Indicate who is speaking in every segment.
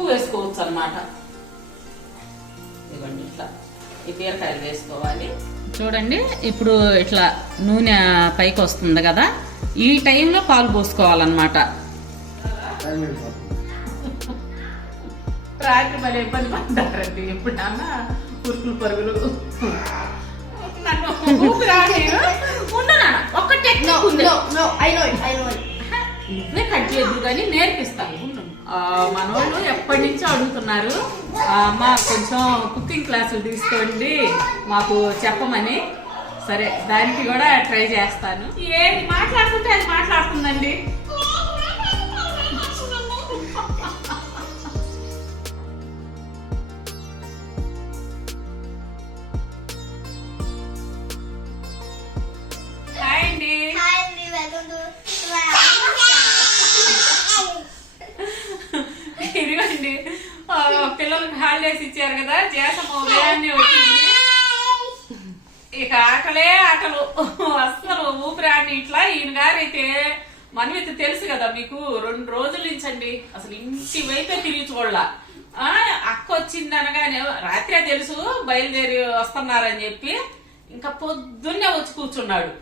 Speaker 1: తక్కువ వేసుకోవచ్చు అనమాట ఇవ్వండి ఇట్లా ఈ బీరకాయలు వేసుకోవాలి. చూడండి ఇప్పుడు ఇట్లా నూనె పైకి వస్తుంది కదా ఈ టైంలో పాలు పోసుకోవాలన్నమాట. రాత్రి మళ్ళీ ఇబ్బంది పడ్డారండి ఎప్పుడన్నా ఉరుకులు పరుగులు? ఒక్క టెక్నిక్ ఉంది. నువ్వే కట్ చేయద్దు కానీ నేర్పిస్తాను. మనోళ్ళు ఎప్పటి నుంచో అడుగుతున్నారు. అమ్మ కొంచెం కుకింగ్ క్లాసులు తీసుకోండి మాకు చెప్పమని. సరే దానికి కూడా ట్రై చేస్తాను. ఏది మాట్లాడుతుంటే అది మాట్లాడుతుందండి. ఉదయాన్నే వచ్చింది ఇక ఆటలే ఆటలు అసలు ఊపిరాడి ఇట్లా ఈయన గారైతే మనమైతే తెలుసు కదా మీకు రెండు రోజుల నుంచి అండి అసలు ఇంటి వైపే తిరిగి ఆ, అక్క వచ్చింది అనగానే రాత్రే తెలుసు బయలుదేరి వస్తున్నారని చెప్పి ఇంకా పొద్దున్నే వచ్చి కూర్చున్నాడు.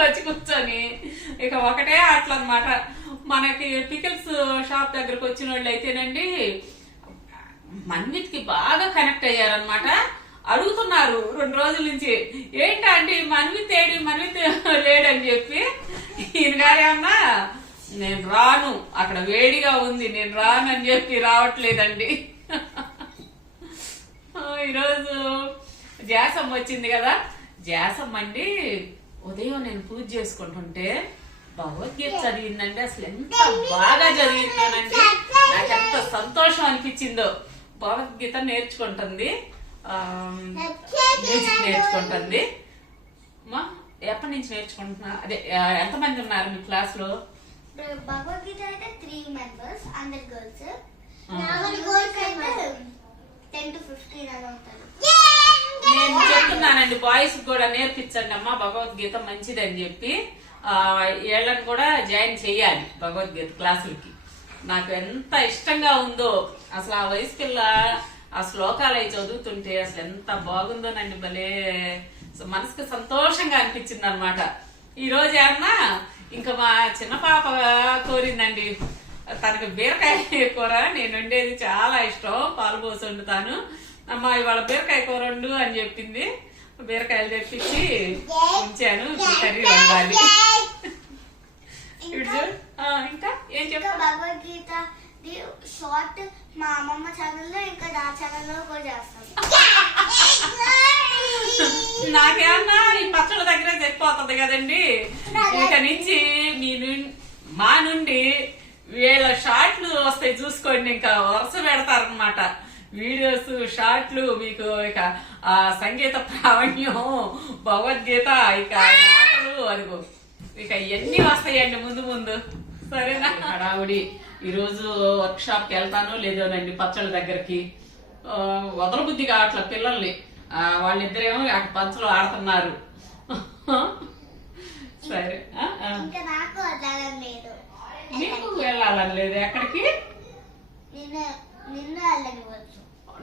Speaker 1: వచ్చి కూర్చొని ఇక ఒకటే ఆటలు అనమాట మనకి పికిల్స్ షాప్ దగ్గరకు వచ్చిన వాళ్ళు అయితేనండి మన్విత్కి బాగా కనెక్ట్ అయ్యారనమాట అడుగుతున్నారు రెండు రోజుల నుంచి ఏంటా అండి మన్విత్ ఏడి మన్విత్ లేడని చెప్పి. ఈయన గారేమన్నా నేను రాను. అక్కడ వేడిగా ఉంది నేను రాను అని చెప్పి రావట్లేదండి. ఈరోజు జాసం వచ్చింది కదా. జాసం అండి ఉదయం నేను పూజ చేసుకుంటుంటే భగవద్గీత చదివిందండి. అసలు ఎంత బాగా చదివిందోనండి. నాకు ఎంత సంతోషం అనిపించిందో. భగవద్గీత నేర్చుకుంటుంది. మ్యూజిక్ నేర్చుకుంటుంది. మా ఎప్పటి నుంచి నేర్చుకుంటున్నా? అదే ఎంతమంది ఉన్నారు మీ
Speaker 2: క్లాస్లో Gita అయితే త్రీ మెంబర్స్ అందరు గర్ల్స్
Speaker 1: నేను చెప్తున్నానండి బాయ్స్ కూడా నేర్పించండి అమ్మా భగవద్గీత మంచిదని చెప్పి. ఆ, వీళ్ళని కూడా జాయిన్ చేయాలి భగవద్గీత క్లాసులకి. నాకు ఎంత ఇష్టంగా ఉందో. అసలు ఆ వయసు పిల్ల ఆ శ్లోకాలు అవి చదువుతుంటే అసలు ఎంత బాగుందోనండి భలే. మనసుకు సంతోషంగా అనిపించింది అనమాట ఈరోజు ఏమన్నా ఇంకా మా చిన్న పాప కోరిందండి తనకు బీరకాయ కూర నేను వండేది చాలా ఇష్టం పాలు పోసి వండుతాను. అమ్మ ఇవాళ బీరకాయ కూర వండు అని చెప్పింది. బీరకాయలు తెప్పించి ఉంచాను కర్రీ వండాలి. ఇంకా ఏం చెప్తా
Speaker 2: భగవద్గీత షార్ట్ మా అమ్మమ్మ ఛానల్లో ఇంకా నా ఛానల్లో కూడా చేస్తాను.
Speaker 1: నాకేమన్నా ఈ పచ్చళ్ళ దగ్గరే సరిపోతుంది కదండి? ఇక నుంచి మీ మా నుండి వీళ్ళ షార్ట్లు వస్తాయి చూసుకోండి ఇంకా వరుస పెడతారనమాట వీడియోస్ షార్ట్లు మీకు ఇక ఆ సంగీత ప్రావీణ్యం భగవద్గీత ఇక మాటలు అదిగో ఇక ఎన్ని వస్తాయండి ముందు ముందు? సరేనా? హడావుడి ఈరోజు వర్క్ షాప్కి వెళ్తానో లేదోనండి పచ్చళ్ళ దగ్గరికి. వదలబుద్ధి కావట్ల పిల్లల్ని. వాళ్ళిద్దరేమో అటు పంచలు ఆడుతున్నారు. సరే.
Speaker 2: నాకు
Speaker 1: వెళ్ళాలని లేదు ఎక్కడికి?
Speaker 2: నిన్న నిన్న వెళ్ళనివ్వచ్చు.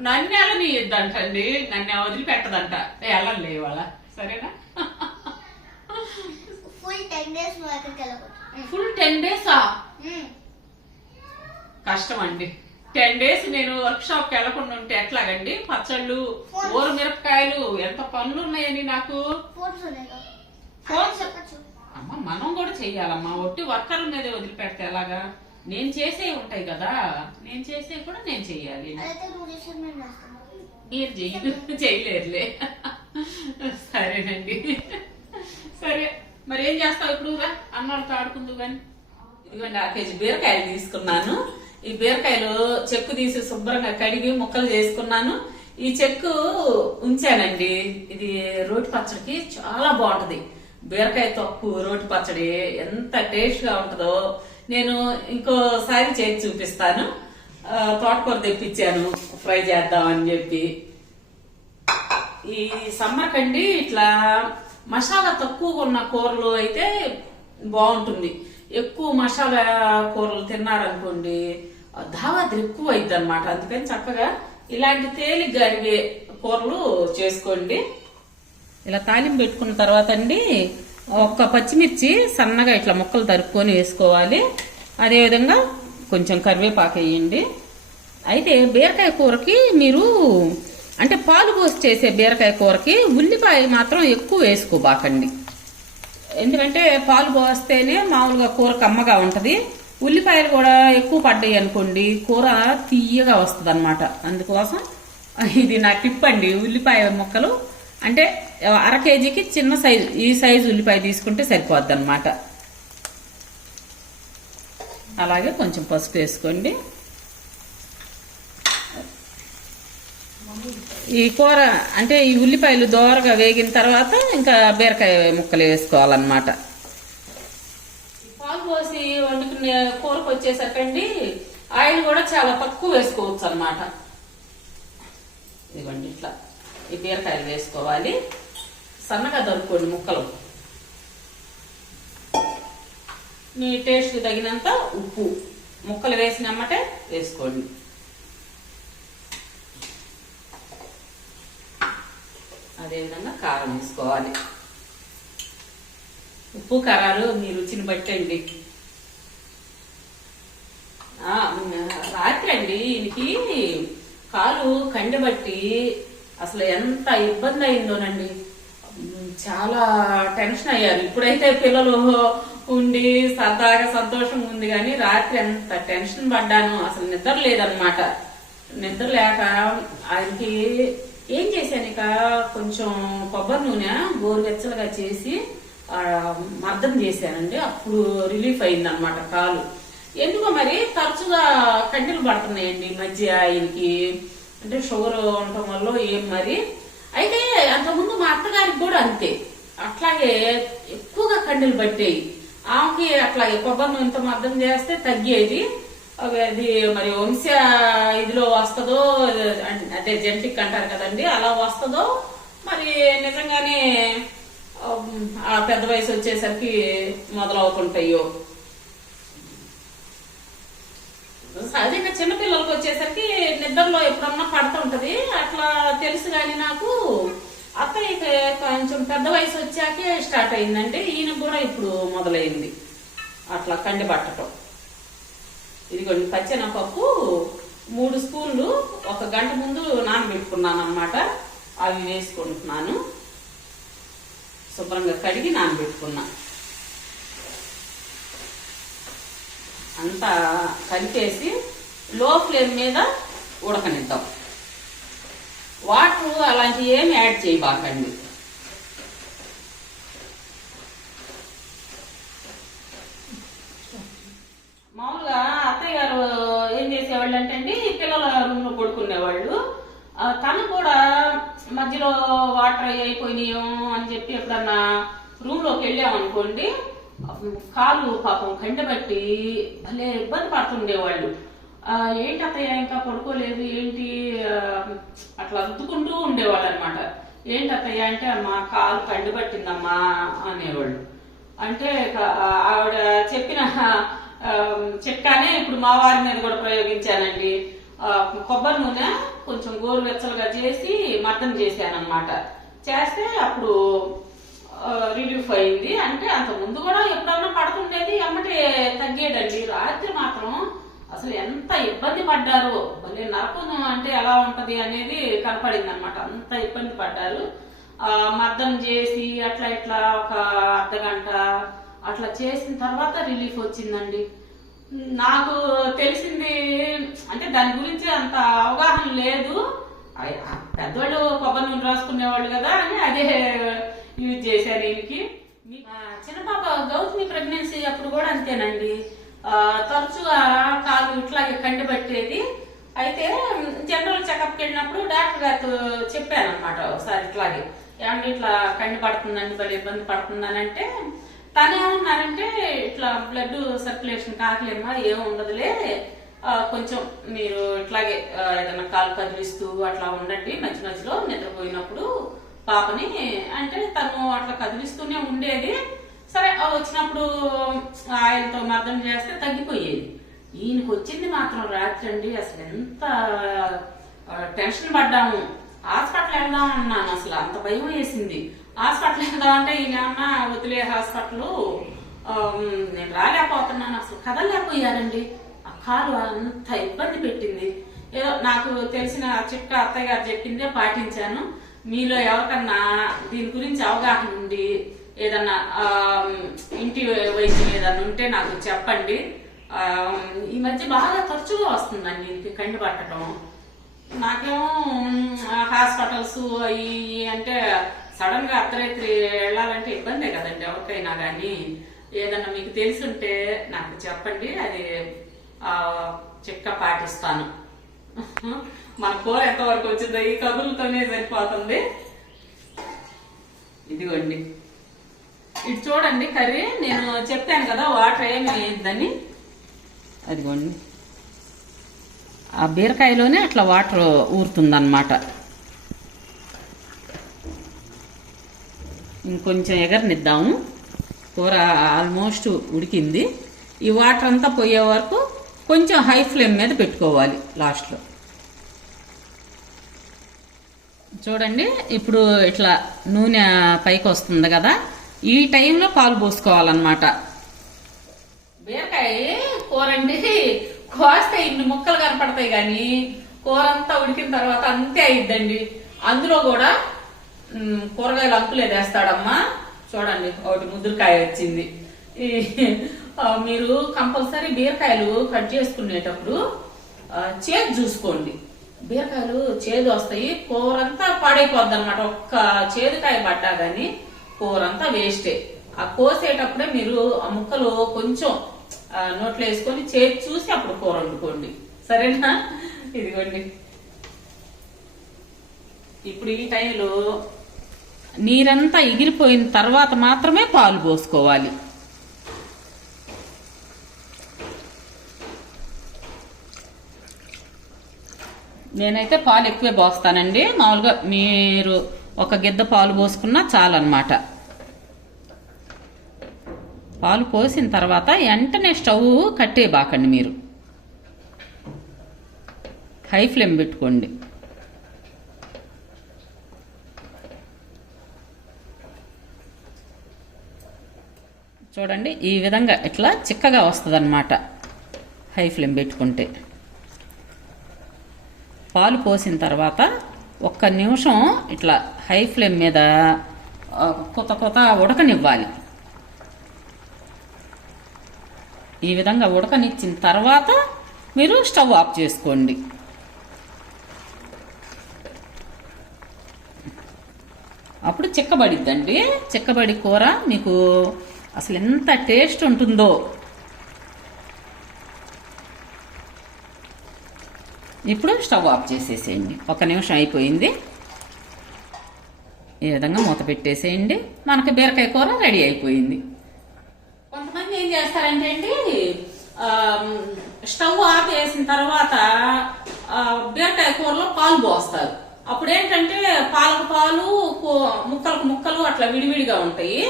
Speaker 1: నన్ను వెళ్ళని ఇద్దంటండి నన్ను వదిలిపెట్టదంట. వెళ్ళలే ఇవాళ. సరేనా?
Speaker 2: టెన్ డేస్ నువ్వు ఎక్కడికి వెళ్ళకూడదు.
Speaker 1: ఫుల్ టెన్ డేసా. కష్టం అండి టెన్ డేస్ నేను వర్క్ షాప్కి వెళ్ళకుండా ఉంటే ఎట్లాగండి? పచ్చళ్ళు ఊర మిరపకాయలు ఎంత పనులు ఉన్నాయండి నాకు
Speaker 2: ఫోన్స్
Speaker 1: అమ్మ మనం కూడా చెయ్యాలమ్మా. ఒట్టి వర్కర్ల మీదే వదిలిపెడితే ఎలాగా? నేను చేసే ఉంటాయి కదా. నేను చేసే కూడా నేను చెయ్యాలి. మీరు చెయ్యదు చేయలేరులే సరేనండి. సరే. మరి ఏం చేస్తావు ఇప్పుడు రా? అన్నాళ్ళతో ఆడుకుందు కానీ ఇదిగోండి ఆ కేజీ బీరకాయలు తీసుకున్నాను. ఈ బీరకాయలు చెక్కు తీసి శుభ్రంగా కడిగి ముక్కలు చేసుకున్నాను. ఈ చెక్కు ఉంచానండి. ఇది రోటి పచ్చడికి చాలా బాగుంటుంది. బీరకాయ తొక్కు రోటి పచ్చడి ఎంత టేస్ట్గా ఉంటుందో నేను ఇంకోసారి చేసి చూపిస్తాను. తోటకూర తెప్పించాను. ఫ్రై చేద్దామని చెప్పి. ఈ సమ్మర్ కండి ఇట్లా మసాలా తక్కువ ఉన్న కూరలు అయితే బాగుంటుంది. ఎక్కువ మసాలా కూరలు తిన్నారనుకోండి దావాది ఎక్కువ అయింది అనమాట అందుకని చక్కగా ఇలాంటి తేలిగ్గా అరిగే కూరలు చేసుకోండి. ఇలా తాలింపు పెట్టుకున్న తర్వాత అండి ఒక్క పచ్చిమిర్చి సన్నగా ఇట్లా ముక్కలు తరుక్కొని వేసుకోవాలి. అదేవిధంగా కొంచెం కరివేపాకు వేయండి. అయితే బీరకాయ కూరకి మీరు అంటే పాలు పోసి చేసే బీరకాయ కూరకి ఉల్లిపాయ మాత్రం ఎక్కువ వేసుకోబాకండి. ఎందుకంటే పాలు పోస్తేనే మామూలుగా కూర కమ్మగా ఉంటుంది. ఉల్లిపాయలు కూడా ఎక్కువ పడ్డాయి అనుకోండి కూర తీయగా వస్తుంది అనమాట అందుకోసం ఇది నా టిప్ అండి ఉల్లిపాయ ముక్కలు. అంటే అర కేజీకి చిన్న సైజు ఈ సైజు ఉల్లిపాయ తీసుకుంటే సరిపోద్ది అనమాట అలాగే కొంచెం పసుపు వేసుకోండి. ఈ కూర అంటే ఈ ఉల్లిపాయలు దోరగా వేగిన తర్వాత ఇంకా బీరకాయ ముక్కలు వేసుకోవాలన్నమాట. పాలు పోసి వండుకునే కూరకు వచ్చేసరికండి ఆయిల్ కూడా చాలా తక్కువ వేసుకోవచ్చు అనమాట ఇదిగోండి ఇట్లా ఈ బీరకాయలు వేసుకోవాలి. సన్నగా దొరుకుకోండి ముక్కలు. మీ టేస్ట్ తగినంత ఉప్పు. ముక్కలు వేసినమ్మటే వేసుకోండి. అదేవిధంగా కారం వేసుకోవాలి ఉప్పు కారాలు మీ రుచిని బట్టండి రాత్రి అండి ఈయనకి కాలు కండబట్టి అసలు ఎంత ఇబ్బంది అయిందోనండి. చాలా టెన్షన్ అయ్యారు. ఇప్పుడైతే పిల్లలు ఉండి సరదాగా సంతోషంగా ఉంది కానీ రాత్రి ఎంత టెన్షన్ పడ్డాను అసలు నిద్ర లేదనమాట నిద్ర లేక ఆయనకి ఏం చేశాను ఇక? కొంచెం కొబ్బరి నూనె గోరువెచ్చలుగా చేసి మర్దం చేశానండి. అప్పుడు రిలీఫ్ అయిందనమాట కాలు. ఎందుకో మరి తరచుగా కంటిలు పడుతున్నాయండి ఈ మధ్య ఆయనకి. అంటే షుగర్ ఉండటం వల్ల ఏం మరి. అయితే అంతకుముందు మా అత్తగారికి కూడా అంతే. అట్లాగే ఎక్కువగా కండలు పట్టేవి ఆమెకి అట్లాగే కొబ్బరి నూనెతో మర్దం చేస్తే తగ్గేది. అది మరి వంశ ఇదిలో వస్తుందో అంటే జెనటిక్ అంటారు కదండి అలా వస్తుందో మరి నిజంగానే ఆ పెద్ద వయసు వచ్చేసరికి మొదలవుతుంటాయో. సహజంగా చిన్నపిల్లలకు వచ్చేసరికి నిద్రలో ఎప్పుడన్నా పడుతుంటది అట్లా తెలుసు కానీ నాకు. అత్తయ్య కొంచెం పెద్ద వయసు వచ్చాకే స్టార్ట్ అయిందంటే ఈయన కూడా ఇప్పుడు మొదలైంది. అట్లా కండి పట్టడం ఇదిగోండి పచ్చెనపప్పు మూడు స్పూన్లు ఒక గంట ముందు నానబెట్టుకున్నాను అనమాట అవి వేసుకుంటున్నాను. శుభ్రంగా కడిగి నానబెట్టుకున్నా. అంతా కలిపేసి లో ఫ్లేమ్ మీద ఉడకనిద్దాం. వాటర్ అలాంటివి ఏమి యాడ్ చేయబాకండి. మామూలుగా అత్తయ్య గారు ఏం చేసేవాళ్ళు అంటే అండి పిల్లల రూమ్లో పడుకునేవాళ్ళు తను కూడా మధ్యలో వాటర్ అయిపోయినాయో అని చెప్పి ఎప్పుడన్నా రూమ్లోకి వెళ్ళామనుకోండి కాలు పాపం కండబట్టి భలే ఇబ్బంది పడుతుండేవాళ్ళు. ఆ, ఏంటి అత్తయ్య ఇంకా పడుకోలేదు? ఏంటి? అట్లా రుద్దుకుంటూ ఉండేవాళ్ళు అనమాట ఏంటి అత్తయ్య అంటే అమ్మా కాలు కండిపట్టిందమ్మా అనేవాళ్ళు. అంటే ఆవిడ చెప్పిన చిట్కానే ఇప్పుడు మా వారి మీద కూడా ప్రయోగించానండి. కొబ్బరి నూనె కొంచెం గోరువెచ్చలుగా చేసి మర్దన చేశానమాట చేస్తే అప్పుడు రిలీఫ్ అయింది. అంటే అంత ముందు కూడా ఎప్పుడన్నా పడుతుండేది ఎమ్మటే తగ్గేదండి. రాత్రి మాత్రం అసలు ఎంత ఇబ్బంది పడ్డారు. మళ్ళీ నరకం అంటే ఎలా ఉంటది? అనేది కనపడింది అనమాట అంత ఇబ్బంది పడ్డారు. మర్దం చేసి అట్లా ఇట్లా ఒక అర్ధ గంట అట్లా చేసిన తర్వాత రిలీఫ్ వచ్చిందండి. నాకు తెలిసింది అంటే దాని గురించి అంత అవగాహన లేదు. పెద్దవాళ్ళు కొబ్బరి నూనె రాసుకునేవాళ్ళు కదా అని అదే యూజ్ చేశారు ఈయనకి. చిన్నపాప చిన్న పాప గౌతమి ప్రెగ్నెన్సీ అప్పుడు కూడా అంతేనండి. తరచుగా కాలు ఇట్లాగే కండి పట్టేది. అయితే జనరల్ చెకప్కి వెళ్ళినప్పుడు డాక్టర్ గారు చెప్పాను అనమాట ఒకసారి ఇట్లాగే. ఏమంటే ఇట్లా కండి పడుతుందండి భలే ఇబ్బంది పడుతుందనంటే తను ఏమన్నారంటే ఇట్లా బ్లడ్ సర్క్యులేషన్ కాకలేమ్మా ఏం ఉండదులే. కొంచెం మీరు ఇట్లాగే ఏదైనా కాలు కదిలిస్తూ అట్లా ఉండండి. మధ్య మధ్యలో నిద్రపోయినప్పుడు పాపని అంటే తను అట్లా కదిలిస్తూనే ఉండేది. సరే వచ్చినప్పుడు ఆయనతో మర్దం చేస్తే తగ్గిపోయేది. ఈయనకి వచ్చింది మాత్రం రాత్రి అండి అసలు ఎంత టెన్షన్ పడ్డాము. హాస్పిటల్ వెళ్దాం అన్నాను అసలు అంత భయం వేసింది. హాస్పిటల్ వెళ్దాం అంటే ఈయన అన్న వదిలే హాస్పిటల్ నేను రాలేకపోతున్నాను అసలు కదలేకపోయారండి ఆ కాలు అంత ఇబ్బంది పెట్టింది. ఏదో నాకు తెలిసిన చిట్ట అత్తయ్య గారు చెప్పిందే పాటించాను. మీలో ఎవరికన్నా దీని గురించి అవగాహన ఉండి ఏదన్నా ఇంటి వైద్యం ఏదన్నా ఉంటే నాకు చెప్పండి. ఈ మధ్య బాగా తరచుగా వస్తుందండి ఇంటికి కండి పట్టడం. నాకేమో హాస్పిటల్స్ అవి అంటే సడన్గా అర్ధరాత్రి వెళ్ళాలంటే ఇబ్బందే కదండి ఎవరికైనా కానీ ఏదన్నా మీకు తెలిసుంటే నాకు చెప్పండి అది చిక్క పాటిస్తాను. మన కూర ఎంతవరకు వచ్చిందో ఈ కబుర్లతోనే సరిపోతుంది. ఇదిగోండి. ఇటు చూడండి కర్రీ నేను చెప్పాను కదా వాటర్ ఏమి వేయద్దని. అదిగోండి. ఆ బీరకాయలోనే అట్లా వాటర్ ఊరుతుందన్నమాట. ఇంకొంచెం ఎగరనిద్దాము. కూర ఆల్మోస్ట్ ఉడికింది. ఈ వాటర్ అంతా పోయే వరకు కొంచెం హై ఫ్లేమ్ మీద పెట్టుకోవాలి లాస్ట్లో. చూడండి ఇప్పుడు ఇట్లా నూనె పైకి వస్తుంది కదా ఈ టైంలో పాలు పోసుకోవాలన్నమాట. బీరకాయ కూర అండి కోస్తే ఇన్ని ముక్కలు కనపడతాయి కానీ కూర అంతా ఉడికిన తర్వాత అంతే అయిద్దండి. అందులో కూడా కూరగాయలు అంకులేదు వేస్తాడమ్మా. చూడండి ఒకటి ముద్దుకాయ వచ్చింది. మీరు కంపల్సరీ బీరకాయలు కట్ చేసుకునేటప్పుడు చేతి చేదు చూసుకోండి. బీరకాయలు చేదు వస్తాయి కూర అంతా పాడైపోద్ది అనమాట ఒక్క చేదుకాయ పడ్డా గానీ కూర అంతా వేస్టే. ఆ కోసేటప్పుడే మీరు ఆ ముక్కలు కొంచెం నోట్లో వేసుకొని చేతి చూసి అప్పుడు కూర వండుకోండి. సరేనా? ఇదిగోండి. ఇప్పుడు ఈ టైంలో నీరంతా ఎగిరిపోయిన తర్వాత మాత్రమే పాలు పోసుకోవాలి. నేనైతే పాలు ఎక్కువే పోస్తానండి. మామూలుగా మీరు ఒక గిద్ద పాలు పోసుకున్నా చాలన్నమాట. పాలు పోసిన తర్వాత వెంటనే స్టవ్ కట్టేయబాకండి మీరు. హై ఫ్లేమ్ పెట్టుకోండి. చూడండి ఈ విధంగా ఇట్లా చిక్కగా వస్తుంది హై ఫ్లేమ్ పెట్టుకుంటే. పాలు పోసిన తర్వాత ఒక్క నిమిషం ఇట్లా హై ఫ్లేమ్ మీద కొత్త కొత్త ఉడకనివ్వాలి. ఈ విధంగా ఉడకనిచ్చిన తర్వాత మీరు స్టవ్ ఆఫ్ చేసుకోండి. అప్పుడు చిక్కబడిద్దండి. చిక్కబడి కూర మీకు అసలు ఎంత టేస్ట్ ఉంటుందో. ఇప్పుడు స్టవ్ ఆఫ్ చేసేసేయండి. ఒక నిమిషం అయిపోయింది. ఈ విధంగా మూత పెట్టేసేయండి. మనకి బీరకాయ కూర రెడీ అయిపోయింది. కొంతమంది ఏం చేస్తారంటే అండి స్టవ్ ఆఫ్ చేసిన తర్వాత బీరకాయ కూరలో పాలు పోస్తారు. అప్పుడు ఏంటంటే పాలకు పాలు ముక్కలకు ముక్కలు అట్లా విడివిడిగా ఉంటాయి.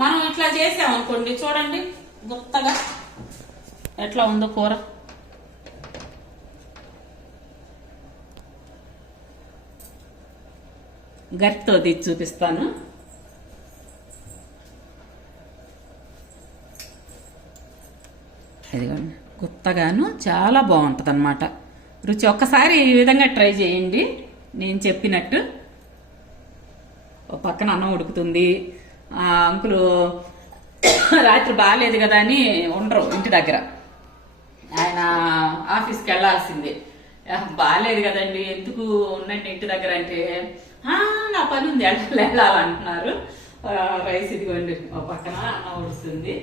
Speaker 1: మనం ఇట్లా చేసామనుకోండి చూడండి గుత్తగా ఎట్లా ఉందో కూర. గరితో తీసి చూపిస్తాను. ఇదిగోండి గుత్తగాను చాలా బాగుంటుంది అనమాట రుచి ఒక్కసారి ఈ విధంగా ట్రై చేయండి. నేను చెప్పినట్టు. ఓ పక్కన అన్నం ఉడుకుతుంది. అంకులు రాత్రి బాగాలేదు కదా అని ఉండరు ఇంటి దగ్గర. ఆయన ఆఫీస్కి వెళ్ళాల్సిందే. బాగాలేదు కదండి ఎందుకు ఉండండి ఇంటి దగ్గర అంటే నా పని ఉంది వెళ్ళాలంటున్నారు. రైస్ ఇదిగోండి పక్కన అన్నం ఉడుస్తుంది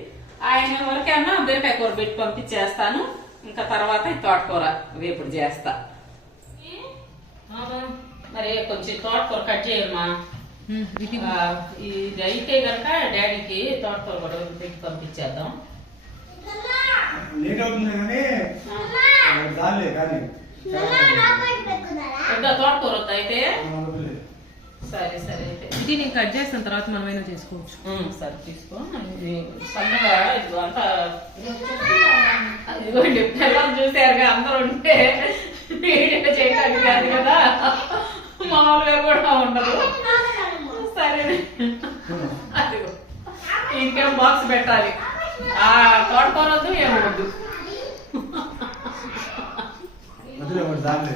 Speaker 1: ఆయన ఎవరికైనా బీరకాయ కూర పెట్టి పంపించేస్తాను. ఇంకా తర్వాత తోటకూర వేపుడు చేస్తా. మరి కొంచెం తోటకూర కట్ చేయమ్మా. ఇది అయితే గనక డాడీకి తోటకూర కూడా పెట్టి పంపించేద్దాం.
Speaker 3: లేట్ అవుతుంది కానీ దానిలే కానీ
Speaker 1: ఇంకా తోటకూర వద్దా అయితే. సరే సరే అయితే.
Speaker 4: ఇది నేను కట్ చేసిన తర్వాత మనమైనా చేసుకోవచ్చు.
Speaker 1: ఉమ్, సరే తీసుకో. సన్నగా ఇది అంతా ఇదిగోండి పిల్లలు చూసారుగా అందరూ ఉంటే వీడియో చేయడానికి కాదు కదా. మామూలుగా కూడా ఉండదు. సరే. అదిగో. ఇంకేం బాక్స్ పెట్టాలి? ఆ తోటకూరదు ఏమవద్దు
Speaker 3: మధ్యలో ఒకటి దాని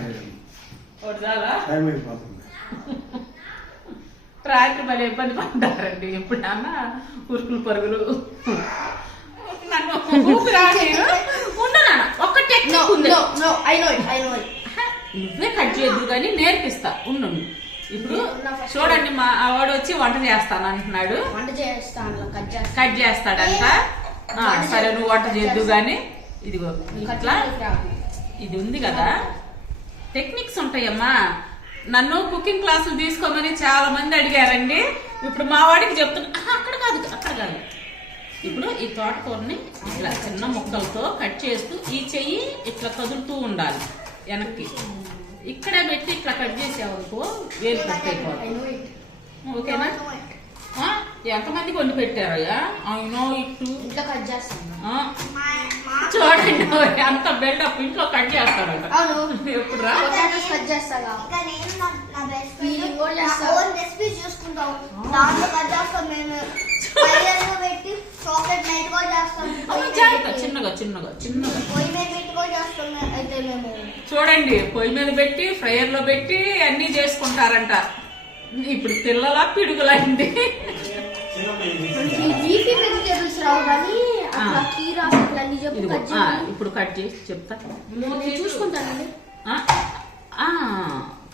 Speaker 1: ఒకటి చాలా
Speaker 3: టైం అయిపోతుంది.
Speaker 1: రాత్రి మళ్ళీ ఇబ్బంది పడ్డారండి. ఎప్పుడన్నా ఉరుకులు పరుగులు. నన్ను ఊపిరాడు ఉండు నాన్న ఒక్క టెక్నిక్ ఉంది. నువ్వే కట్ చేయొద్దు కానీ నేర్పిస్తా. ఉండు. ఇప్పుడు చూడండి మా వాడు వచ్చి వంట చేస్తాను అంటున్నాడు.
Speaker 2: వంట చేస్తాను కట్
Speaker 1: చేస్తాడంట. సరే నువ్వు వంట చేద్దు కానీ ఇదిగో ఇట్లా ఇది ఉంది కదా. టెక్నిక్స్ ఉంటాయమ్మా. నన్ను కుకింగ్ క్లాసులు తీసుకోమని చాలా మంది అడిగారండి. ఇప్పుడు మా వాడికి చెప్తున్నా "ఆహా, అక్కడ కాదు అక్కడ కాదు. ఇప్పుడు ఈ తోటకూరని ఇట్లా చిన్న ముక్కలతో కట్ చేస్తూ ఈ చెయ్యి ఇట్లా కదులుతూ ఉండాలి వెనక్కి. ఇక్కడే పెట్టి ఇట్లా కట్ చేసావనుకో వేలు
Speaker 2: నో ఇట్
Speaker 1: ఓకేనా ఎంతమందికి వండి పెట్టారయ్యా అవునో ఇట్టు
Speaker 2: ఇంట్లో కట్ చేస్తాను
Speaker 1: చూడండి అంత బిల్డప్ ఇంట్లో కట్ చేస్తాడంట
Speaker 2: అవును
Speaker 1: ఎప్పుడు రా
Speaker 2: పొటాటోస్ కట్ చేస్తాగా
Speaker 5: ఇంకా నేను నా- నా best friend
Speaker 2: Feeling కూడా
Speaker 5: నా
Speaker 2: చేస్తా.
Speaker 5: own recipes చూసుకుంటాం. దాంట్లో కట్ చేస్తాం మేము. Fire లో పెట్టి chocolate night కూడా చేస్తాం.
Speaker 1: అమ్మ,
Speaker 5: పొయ్యి మీద
Speaker 1: జాగ్రత్త
Speaker 5: పెట్టి.
Speaker 1: చిన్నగా చిన్నగా చిన్నగా
Speaker 5: పొయ్యి మీద పెట్టి కూడా చేస్తాం. అయితే మేము
Speaker 1: చూడండి పొయ్యి మీద పెట్టి ఫ్రైయర్లో పెట్టి అన్ని చేసుకుంటారంట. ఇప్పుడు పిల్లల ఆ,
Speaker 2: చేయమని.
Speaker 1: ఇప్పుడు కట్ చేసి చెప్తా.
Speaker 2: చూసుకుంటానండి.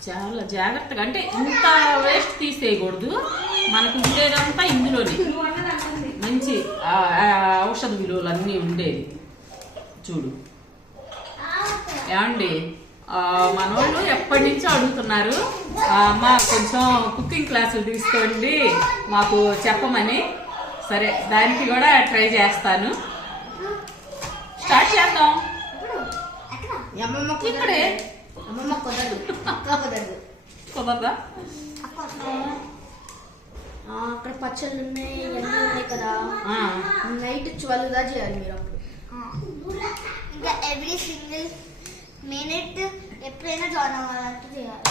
Speaker 1: చాలా జాగ్రత్తగా అంటే ఇంత వేస్ట్ తీసేయకూడదు. మనకు ఉండేదంతా ఇందులోనే. మంచి ఔషధ విలువలు అన్నీ ఉండేది చూడు. ఏమండి? మనోళ్ళు ఎప్పటి నుంచో అడుగుతున్నారు. ఆ, అమ్మ కొంచెం కుకింగ్ క్లాసులు తీసుకోండి. మాకు చెప్పమని. సరే దానికి కూడా ట్రై చేస్తాను. స్టార్ట్ చేద్దాం.
Speaker 2: మీ
Speaker 1: ఇక్కడే.
Speaker 2: కుదరదు. అక్కడ పచ్చళ్ళు ఉన్నాయి అన్నీ ఉన్నాయి కదా.
Speaker 1: ఆ,
Speaker 2: నైట్ ట్వెల్వ్గా చేయాలి మీరు అప్పుడు?
Speaker 5: ఇంకా ఎవ్రీ సింగిల్ మినిట్ ఎప్పుడైనా జాయిన్ అవ్వాలంటే చేయాలి.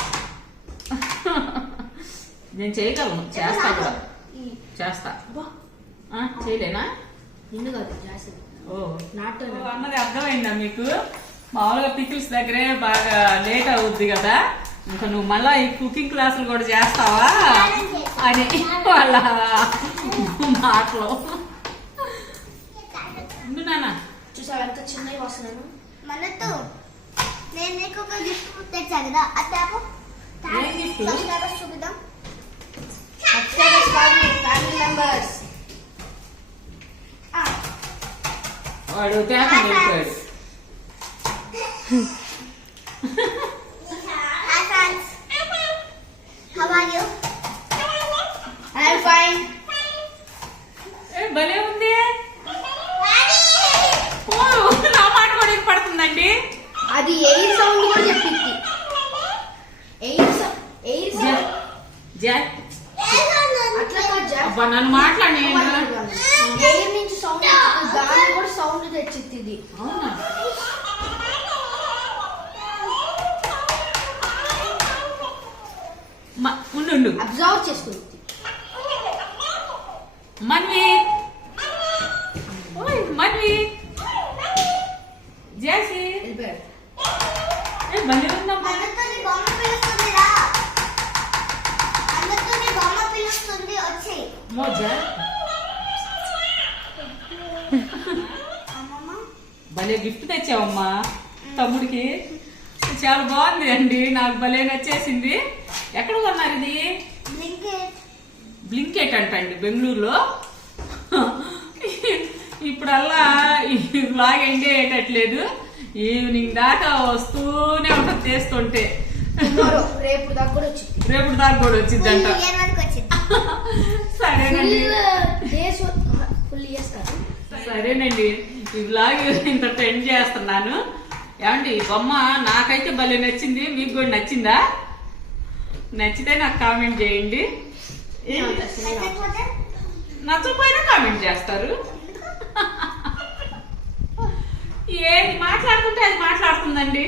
Speaker 1: నేను చేయగలను. చేస్తా కూడా. చేస్తా.
Speaker 2: అబ్బా,
Speaker 1: ఆ, చేయలేనా?
Speaker 2: నిన్ను కాదు చేసింది
Speaker 1: ఓ. ఓ, అన్నది అర్థమైందా మీకు? మామూలుగా పికిల్స్ దగ్గరే బాగా లేట్ అవుద్ది కదా. ఇంకా నువ్వు మళ్ళా ఈ కుకింగ్ క్లాసులు కూడా చేస్తావా? అని వాళ్ళ మాటలు. నాన్న.
Speaker 2: చూసావా ఎంత చిన్నవి వస్తున్నాను
Speaker 5: మనతో. నేను నీకు ఒక గిఫ్ట్ తెచ్చా కదా అది తేపో
Speaker 1: ఏం gift?
Speaker 5: సబ్స్క్రైబర్స్ చూపిద్దాం
Speaker 2: సబ్స్క్రైబర్స్ కాదు ఫ్యామిలీ మెంబర్స్
Speaker 1: వాడు తేక వెళ్ళిపోయాడు
Speaker 5: hi friends how are you
Speaker 2: I'm fine
Speaker 1: ఏ, భలే ఉంది ఓ, నా మాట కూడా వినపడుతుందండి
Speaker 2: అది ఎయిర్ సౌండ్ కూడా చెప్పింది. Air air sound. అట్లా కాదు జా.
Speaker 1: అబ్బా నన్ను మాట్లాడి
Speaker 2: ఎయిర్ నుంచి సౌండ్ గాలి కూడా సౌండ్ తెచ్చిద్ది. ఇది
Speaker 1: అవునా ఉండు
Speaker 2: అబ్జర్వ్ చేసుకుంది
Speaker 5: బ్లింకెట్
Speaker 1: అంటండి బెంగళూరులో. ఇప్పుడల్లా ఈ బ్లాగ్ ఎండ్ అయ్యేటట్లేదు. ఈవినింగ్ దాకా వస్తూనే ఉంటుంది చేస్తుంటే.
Speaker 2: రేపు దాకా కూడా వచ్చింది
Speaker 1: రేపు దాకా కూడా
Speaker 5: వచ్చింది
Speaker 1: సరేనండి. సరేనండి. ఈ బ్లాగ్ ఇంత ట్రెండ్ చేస్తున్నాను. ఏమండి ఈ బొమ్మ నాకైతే భలే నచ్చింది మీకు కూడా నచ్చిందా? నచ్చితే నాకు కామెంట్ చేయండి. నచ్చకపోయినా కామెంట్ చేస్తారు. ఏది మాట్లాడుకుంటే అది మాట్లాడుతుందండి